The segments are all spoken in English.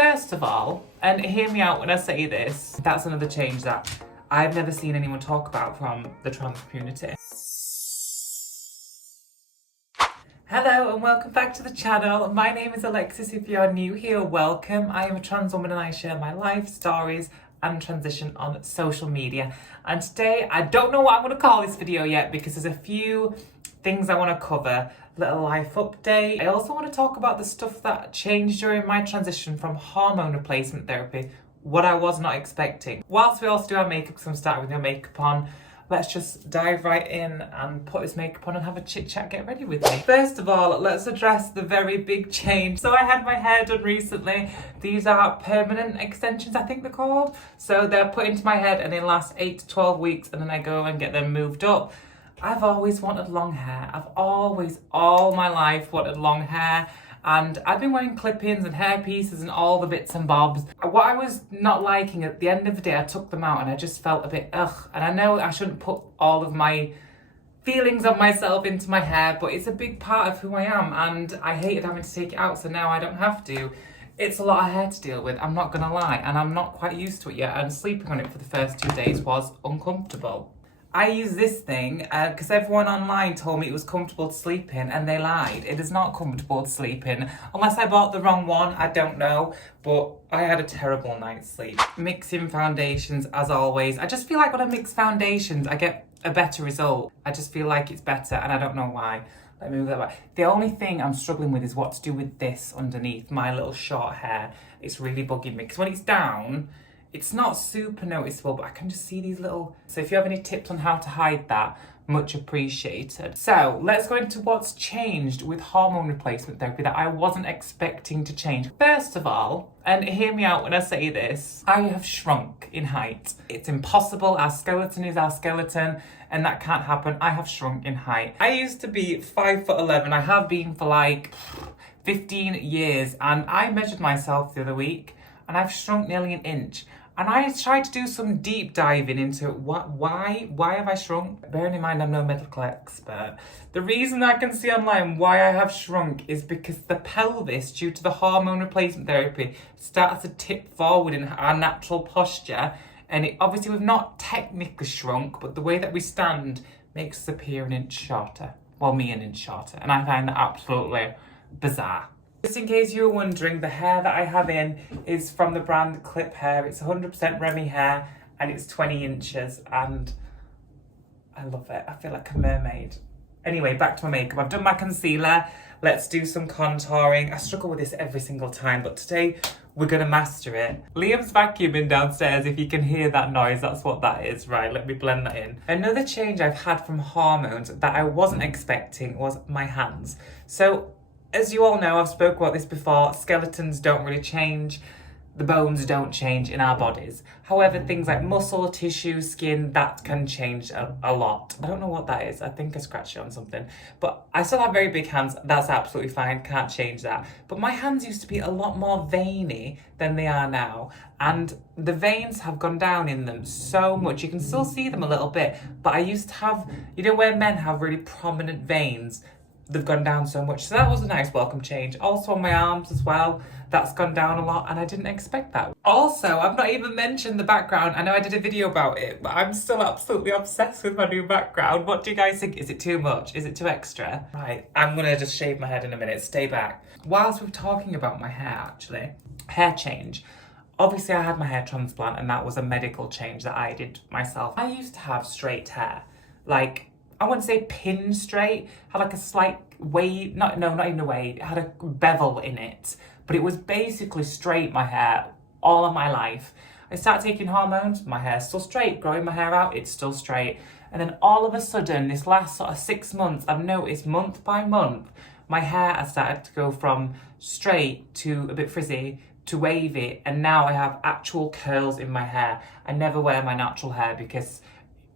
First of all, and hear me out when I say this, that's another change that I've never seen anyone talk about from the trans community. Hello and welcome back to the channel. My name is Alexis. If you are new here, welcome. I am a trans woman and I share my life stories and transition on social media. And today, I don't know what I'm going to call this video yet because there's a few things I want to cover. Little life update. I also want to talk about the stuff that changed during my transition from hormone replacement therapy, what I was not expecting. Whilst we also do our makeup, because I'm starting with no makeup on, let's just dive right in and put this makeup on and have a chit chat, get ready with me. First of all, let's address the very big change. So I had my hair done recently. These are permanent extensions, I think they're called. So they're put into my head and they last 8 to 12 weeks and then I go and get them moved up. I've always wanted long hair. I've always, all my life, wanted long hair. And I've been wearing clip-ins and hair pieces and all the bits and bobs. What I was not liking, at the end of the day, I took them out and I just felt a bit ugh. And I know I shouldn't put all of my feelings of myself into my hair, but it's a big part of who I am. And I hated having to take it out, so now I don't have to. It's a lot of hair to deal with, I'm not gonna lie. And I'm not quite used to it yet. And sleeping on it for the first 2 days was uncomfortable. I use this thing because everyone online told me it was comfortable to sleep in and they lied. It is not comfortable to sleep in. Unless I bought the wrong one, I don't know. But I had a terrible night's sleep. Mixing foundations as always. I just feel like when I mix foundations, I get a better result. I just feel like it's better and I don't know why. Let me move that way. The only thing I'm struggling with is what to do with this underneath my little short hair. It's really bugging me because when it's down, it's not super noticeable, but I can just see these little... So if you have any tips on how to hide that, much appreciated. So let's go into what's changed with hormone replacement therapy that I wasn't expecting to change. First of all, and hear me out when I say this, I have shrunk in height. It's impossible. Our skeleton is our skeleton and that can't happen. I have shrunk in height. I used to be 5'11". I have been for like 15 years and I measured myself the other week and I've shrunk nearly an inch. And I tried to do some deep diving into why have I shrunk? Bearing in mind I'm no medical expert. The reason I can see online why I have shrunk is because the pelvis, due to the hormone replacement therapy, starts to tip forward in our natural posture. And it, obviously we've not technically shrunk, but the way that we stand makes us appear an inch shorter. Well, me an inch shorter. And I find that absolutely bizarre. Just in case you were wondering, the hair that I have in is from the brand Clip Hair. It's 100% Remy hair and it's 20 inches and I love it. I feel like a mermaid. Anyway, back to my makeup. I've done my concealer. Let's do some contouring. I struggle with this every single time, but today we're gonna master it. Liam's vacuuming downstairs. If you can hear that noise, that's what that is. Right, let me blend that in. Another change I've had from hormones that I wasn't expecting was my hands. So, as you all know, I've spoken about this before, skeletons don't really change, the bones don't change in our bodies. However, things like muscle, tissue, skin, that can change a lot. I don't know what that is, I think I scratched it on something. But I still have very big hands, that's absolutely fine, can't change that. But my hands used to be a lot more veiny than they are now. And the veins have gone down in them so much, you can still see them a little bit. But I used to have, you know where men have really prominent veins? They've gone down so much. So that was a nice welcome change. Also on my arms as well, that's gone down a lot and I didn't expect that. Also, I've not even mentioned the background. I know I did a video about it, but I'm still absolutely obsessed with my new background. What do you guys think? Is it too much? Is it too extra? Right, I'm gonna just shave my head in a minute, stay back. Whilst we're talking about my hair actually, hair change. Obviously I had my hair transplant and that was a medical change that I did myself. I used to have straight hair, like, I wouldn't say pin straight, had like a slight wave, not even a wave, it had a bevel in it, but it was basically straight, my hair, all of my life. I started taking hormones, my hair's still straight, growing my hair out, it's still straight. And then all of a sudden, this last sort of 6 months, I've noticed month by month, my hair has started to go from straight to a bit frizzy, to wavy, and now I have actual curls in my hair. I never wear my natural hair because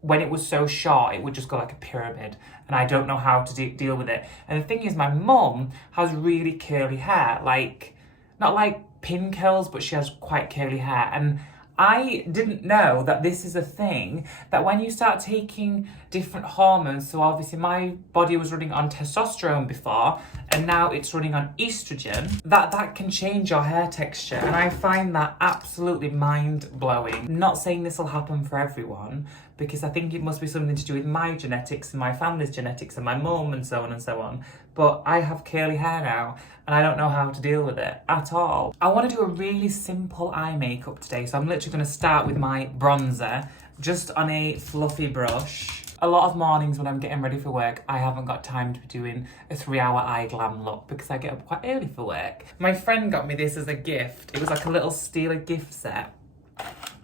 when it was so short, it would just go like a pyramid and I don't know how to deal with it. And the thing is, my mum has really curly hair, like, not like pin curls, but she has quite curly hair. And I didn't know that this is a thing, that when you start taking different hormones, so obviously my body was running on testosterone before, and now it's running on estrogen, that can change your hair texture. And I find that absolutely mind-blowing. I'm not saying this will happen for everyone, because I think it must be something to do with my genetics and my family's genetics and my mum and so on and so on. But I have curly hair now and I don't know how to deal with it at all. I want to do a really simple eye makeup today. So I'm literally going to start with my bronzer just on a fluffy brush. A lot of mornings when I'm getting ready for work, I haven't got time to be doing a 3-hour eye glam look because I get up quite early for work. My friend got me this as a gift. It was like a little stealer gift set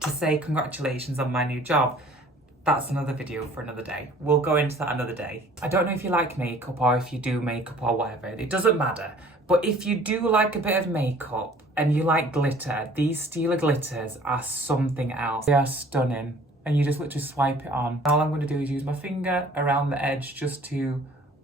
to say congratulations on my new job. That's another video for another day. We'll go into that another day. I don't know if you like makeup or if you do makeup or whatever. It doesn't matter. But if you do like a bit of makeup and you like glitter, these Steeler glitters are something else. They are stunning. And you just literally swipe it on. All I'm going to do is use my finger around the edge just to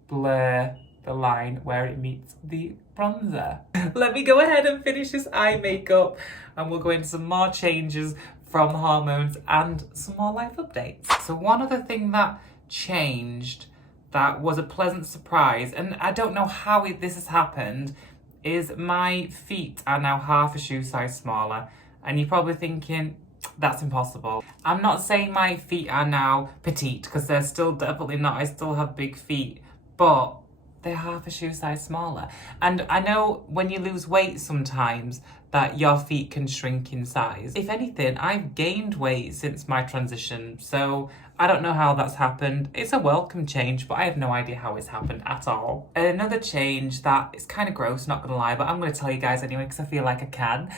blur the line where it meets the bronzer. Let me go ahead and finish this eye makeup and we'll go into some more changes from hormones and some more life updates. So one other thing that changed that was a pleasant surprise, and I don't know how this has happened, is my feet are now half a shoe size smaller. And you're probably thinking, that's impossible. I'm not saying my feet are now petite, because they're still definitely not. I still have big feet, but they're half a shoe size smaller. And I know when you lose weight sometimes that your feet can shrink in size. If anything, I've gained weight since my transition, so I don't know how that's happened. It's a welcome change, but I have no idea how it's happened at all. Another change that is kind of gross, not gonna lie, but I'm gonna tell you guys anyway because I feel like I can.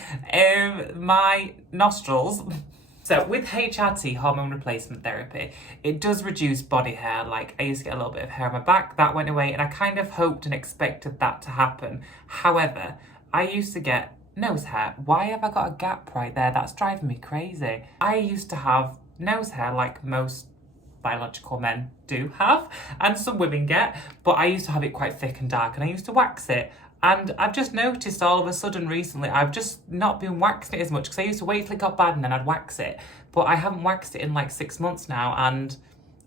My nostrils. So with HRT, hormone replacement therapy, it does reduce body hair. Like I used to get a little bit of hair on my back, that went away, and I kind of hoped and expected that to happen. However, I used to get nose hair. Why have I got a gap right there? That's driving me crazy. I used to have nose hair like most biological men do have, and some women get, but I used to have it quite thick and dark, and I used to wax it. And I've just noticed all of a sudden recently, I've just not been waxing it as much because I used to wait till it got bad and then I'd wax it. But I haven't waxed it in like 6 months now, and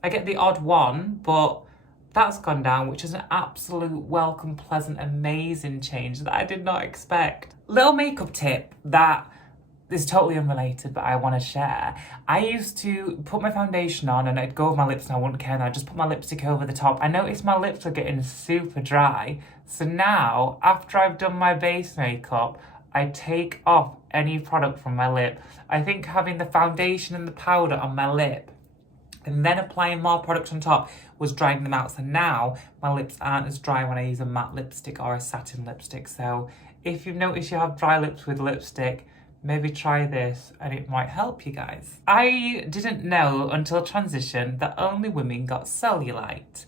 I get the odd one, but that's gone down, which is an absolute welcome, pleasant, amazing change that I did not expect. Little makeup tip that is totally unrelated, but I want to share. I used to put my foundation on and I'd go over my lips and I wouldn't care, and I'd just put my lipstick over the top. I noticed my lips were getting super dry. So now, after I've done my base makeup, I take off any product from my lip. I think having the foundation and the powder on my lip and then applying more product on top was drying them out. So now my lips aren't as dry when I use a matte lipstick or a satin lipstick. So if you've noticed you have dry lips with lipstick, maybe try this and it might help you guys. I didn't know until transition that only women got cellulite.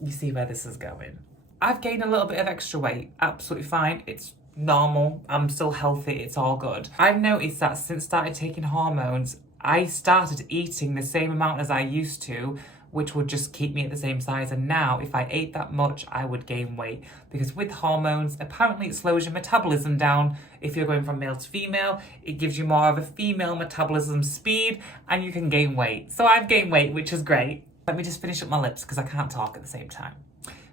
You see where this is going. I've gained a little bit of extra weight, absolutely fine. It's normal, I'm still healthy, it's all good. I've noticed that since started taking hormones, I started eating the same amount as I used to, which would just keep me at the same size. And now if I ate that much, I would gain weight, because with hormones, apparently it slows your metabolism down. If you're going from male to female, it gives you more of a female metabolism speed and you can gain weight. So I've gained weight, which is great. Let me just finish up my lips because I can't talk at the same time.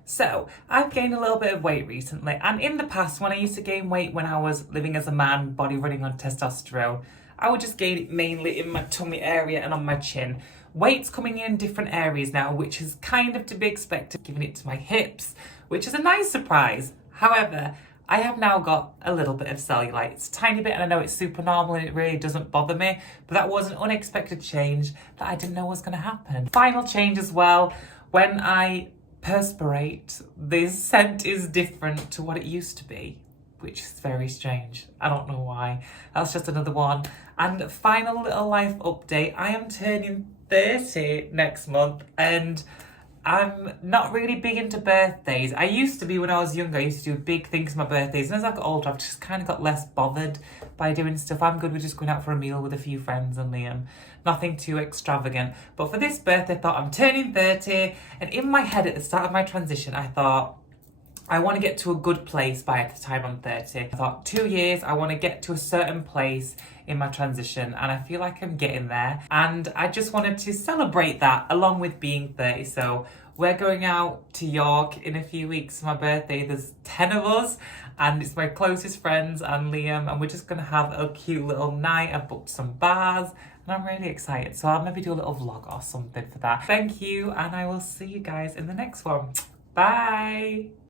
So I've gained a little bit of weight recently, and in the past when I used to gain weight when I was living as a man, body running on testosterone, I would just gain it mainly in my tummy area and on my chin. Weight's coming in different areas now, which is kind of to be expected, giving it to my hips, which is a nice surprise. However, I have now got a little bit of cellulite. It's a tiny bit, and I know it's super normal and it really doesn't bother me, but that was an unexpected change that I didn't know was going to happen. Final change as well, when I perspirate, the scent is different to what it used to be, which is very strange. I don't know why. That's just another one. And final little life update, I am turning 30 next month, and I'm not really big into birthdays. I used to be when I was younger. I used to do big things for my birthdays, and as I got older, I've just kind of got less bothered by doing stuff. I'm good with just going out for a meal with a few friends and Liam. Nothing too extravagant. But for this birthday, I thought I'm turning 30, and in my head at the start of my transition, I thought, I want to get to a good place by the time I'm 30. I thought 2 years, I want to get to a certain place in my transition, and I feel like I'm getting there. And I just wanted to celebrate that along with being 30. So we're going out to York in a few weeks for my birthday. There's 10 of us, and it's my closest friends and Liam, and we're just going to have a cute little night. I've booked some bars, and I'm really excited. So I'll maybe do a little vlog or something for that. Thank you, and I will see you guys in the next one. Bye!